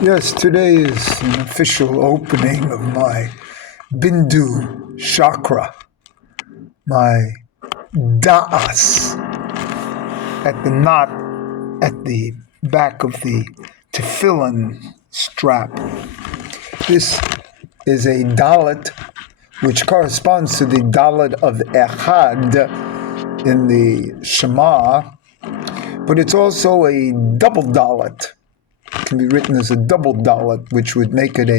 Yes, today is an official opening of my Bindu Chakra, my Da'as, at the knot at the back of the tefillin strap. This is a dalet which corresponds to the dalet of Echad in the Shema, but it's also a double dalet. It can be written as a double dalet, which would make it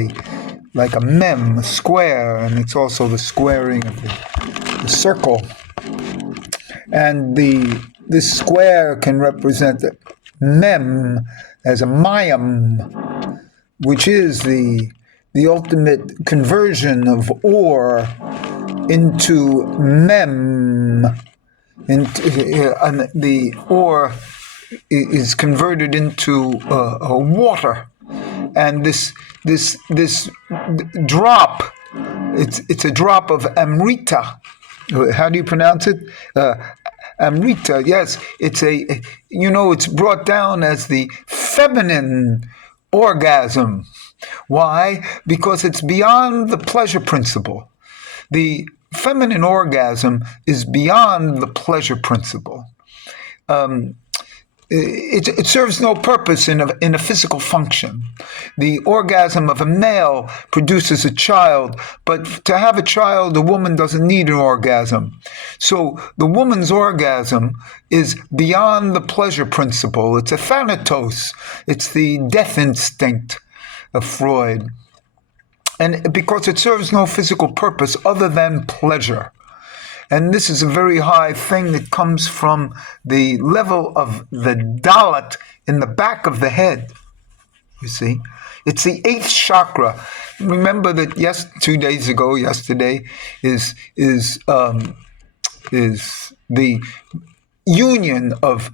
like a mem, a square, and it's also the squaring of the circle. And this square can represent the mem as a mayim, which is the ultimate conversion of or into mem. The or is converted into water, and this drop, it's a drop of Amrita. How do you pronounce it? Amrita. Yes, it's brought down as the feminine orgasm. Why? Because it's beyond the pleasure principle. The feminine orgasm is beyond the pleasure principle. It serves no purpose in a physical function. The orgasm of a male produces a child, but to have a child, a woman doesn't need an orgasm. So the woman's orgasm is beyond the pleasure principle. It's a thanatos. It's the death instinct of Freud. And because it serves no physical purpose other than pleasure. And this is a very high thing that comes from the level of the dalet in the back of the head. You see? It's the 8th chakra. Remember that yesterday is the union of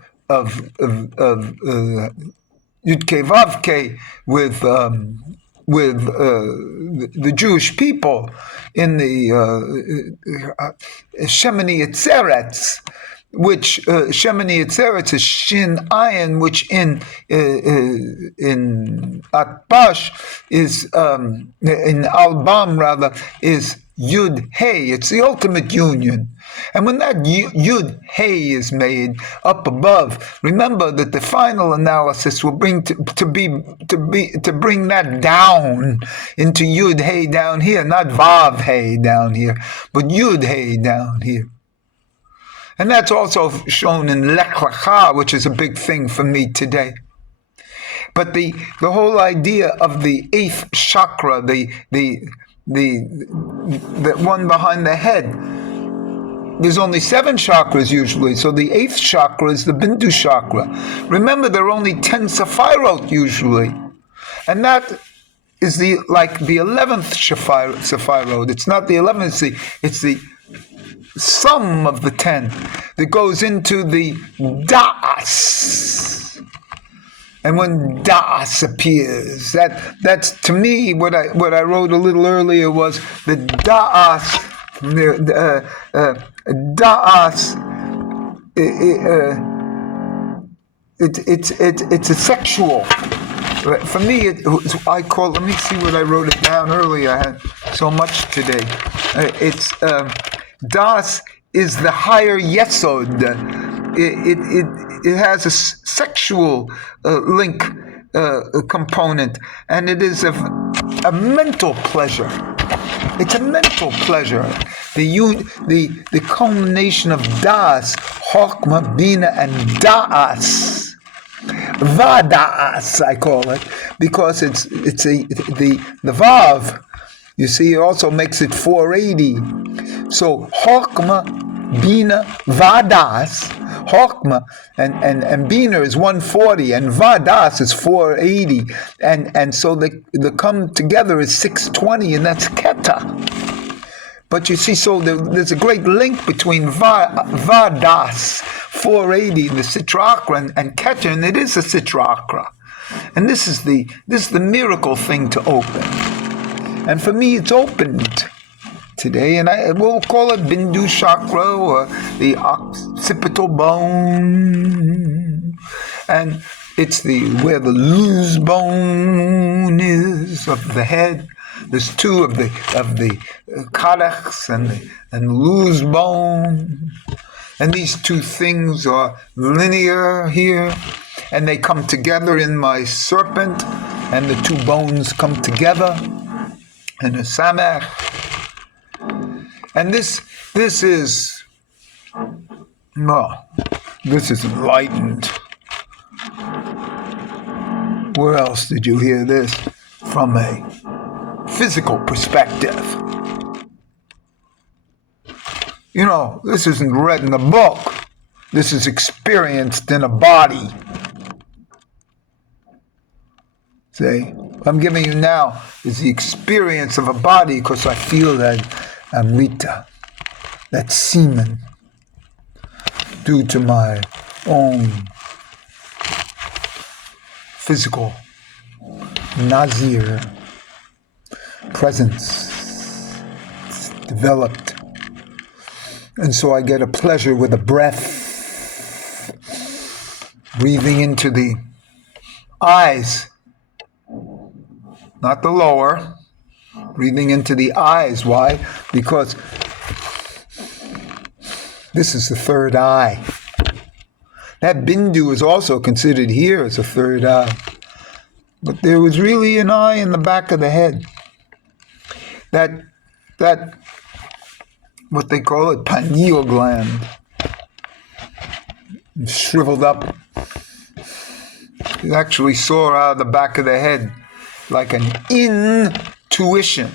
Yud-Kei Vav-Kei with the Jewish people in the Shemini Atzeretz, which Shemini Atzeretz is Shin Ayin, which in Atbash is in Albam rather is Yud Hey. It's the ultimate union. And when that Yud Hey is made up above, remember that the final analysis will bring to bring that down into Yud Hey down here, not Vav Hey down here, but Yud Hey down here. And that's also shown in Lech Lecha, which is a big thing for me today. But the whole idea of the 8th chakra, the one behind the head, there's only 7 chakras usually, so the 8th chakra is the Bindu chakra. Remember, there are only 10 sephirot usually, and that is the 11th sephirot. It's not the 11th; it's the sum of the 10 that goes into the Da'as. And when Da'as appears, that's to me what I wrote a little earlier was the Da'as. Da'as. It's a sexual. For me, I call. Let me see what I wrote it down earlier. I had so much today. Das is the higher yesod. It has a sexual link component, and it is a mental pleasure. It's a mental pleasure. The culmination of das, chokma, bina, and da'as. Vada'as, I call it, because it's the vav. You see, it also makes it 480. So chokma, bina, vadas. Chokma and bina is 140, and vadas is 480, and so the come together is 620, and that's keta. But you see, so there's a great link between vadas 480, the sitrakra, and keta, and it is a sitrakra, and this is the miracle thing to open, and for me it's opened today, and we'll call it Bindu Chakra or the occipital bone. And It's where the loose bone is of the head. There's two of the calyx and loose bone. And these two things are linear here, and they come together in my serpent, and the two bones come together in a samach. And this is enlightened. Where else did you hear this? From a physical perspective. This isn't read in a book. This is experienced in a body. See, what I'm giving you now is the experience of a body because I feel that Amrita, that semen, due to my own physical Nazir presence. It's developed. And so I get a pleasure with a breath, breathing into the eyes, not the lower, breathing into the eyes. Why? Because this is the third eye. That Bindu is also considered here as a third eye. But there was really an eye in the back of the head. That what they call it, pineal gland, shriveled up. It actually saw out of the back of the head like an intuition,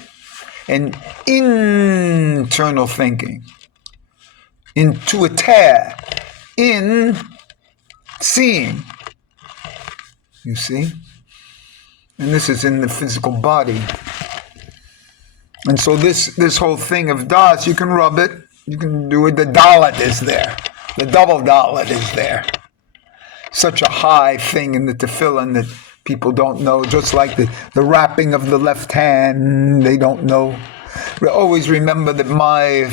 an internal thinking, intuiter, in seeing. You see? And this is in the physical body. And so this whole thing of das, you can rub it, you can do it. The dalit is there. The double dalit is there. Such a high thing in the tefillin that people don't know, just like the wrapping of the left hand, they don't know. Always remember that my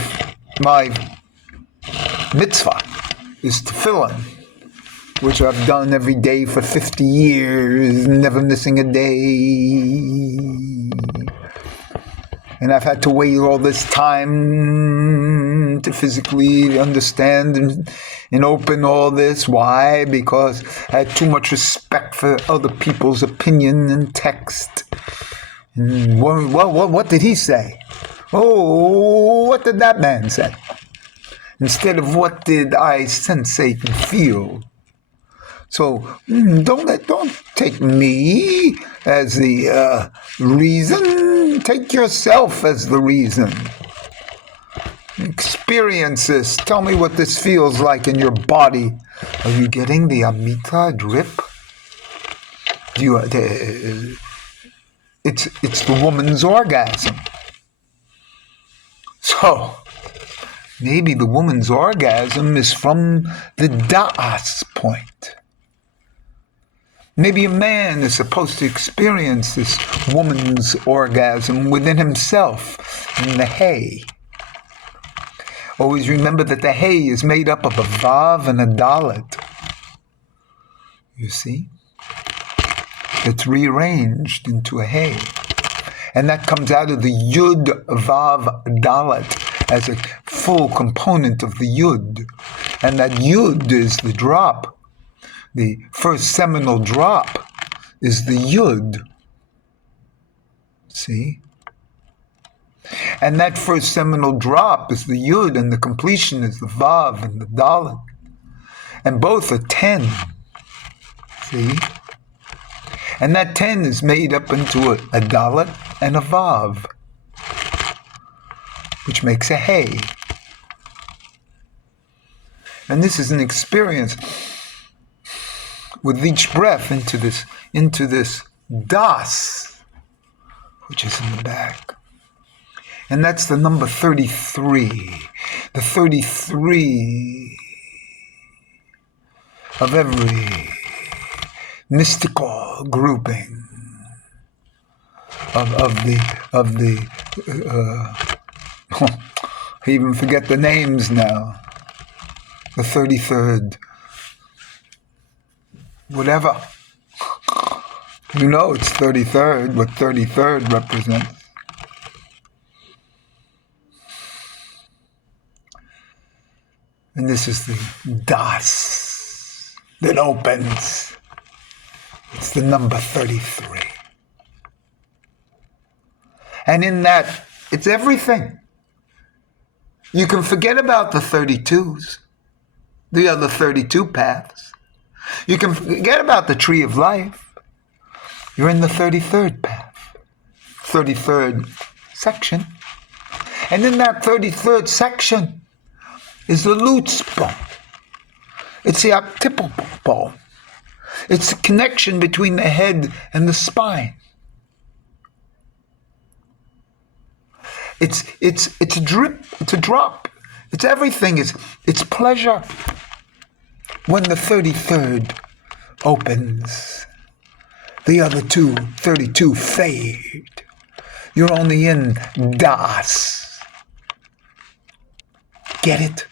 mitzvah is tefillin, which I've done every day for 50 years, never missing a day. And I've had to wait all this time to physically understand and open all this. Why? Because I had too much respect for other people's opinion and text. And what did he say? Oh, what did that man say? Instead of what did I sensate and feel? So don't take me as the reason. Take yourself as the reason. Experience this. Tell me what this feels like in your body. Are you getting the Amrita drip? It's the woman's orgasm. So maybe the woman's orgasm is from the da'as point. Maybe a man is supposed to experience this woman's orgasm within himself in the hay. Always remember that the hay is made up of a vav and a dalet. You see? It's rearranged into a hay. And that comes out of the yud, vav, dalet as a full component of the yud. And that yud is the drop. The first seminal drop is the yud. See? And that first seminal drop is the yud, and the completion is the vav and the dalet. And both are 10. See? And that 10 is made up into a dalet and a vav, which makes a hay. And this is an experience with each breath into this das, which is in the back. And that's the number 33. The 33 of every mystical grouping of the I even forget the names now. The 33rd. Whatever. You know it's 33rd, what 33rd represents. And this is the Das that opens. It's the number 33. And in that, it's everything. You can forget about the 32s, the other 32 paths. You can forget about the tree of life. You're in the 33rd path, 33rd section. And in that 33rd section is the Lutz bone. It's the occipital bone. It's the connection between the head and the spine. It's a drip, it's a drop. It's everything. It's pleasure. When the 33rd opens, the other 32 fade. You're only in Das. Get it?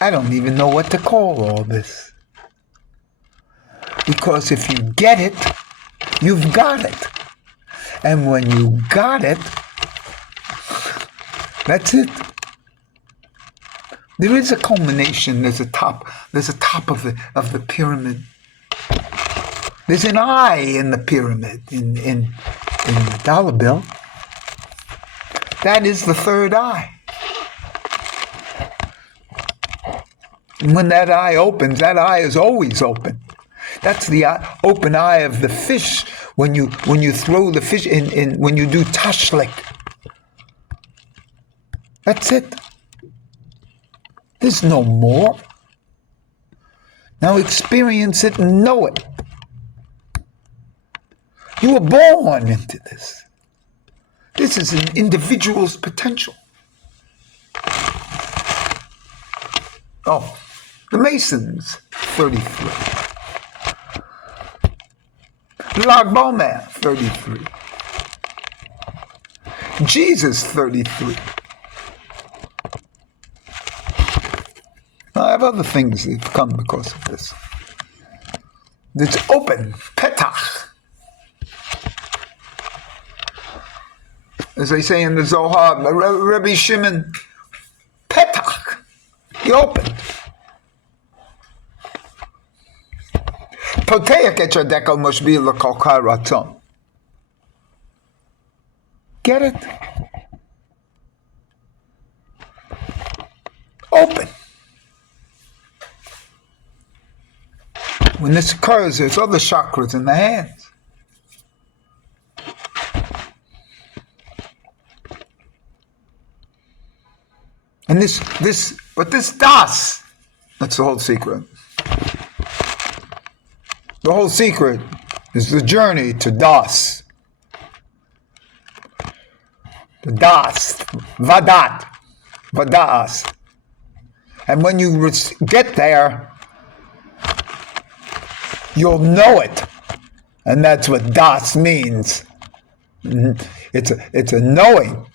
I don't even know what to call all this. Because if you get it, you've got it. And when you got it, that's it. There is a culmination. There's a top of the pyramid. There's an eye in the pyramid in the dollar bill. That is the third eye. And when that eye opens, that eye is always open. That's the open eye of the fish when you throw the fish in when you do tashlik. That's it. There's no more. Now experience it and know it. You were born into this. This is an individual's potential. Oh, the Masons, 33. Lag Bomer, 33. Jesus, 33. I have other things that have come because of this. It's open, petach. As they say in the Zohar, Rabbi Shimon, petach, he opened. Poteach et yadeka moshbi l'kol kol ratzon. Get it? Open. When this occurs, there's other chakras in the hands. And this Das, that's the whole secret. The whole secret is the journey to Das. The Das, Vadas. And when you get there, you'll know it. And that's what Das means. It's a knowing.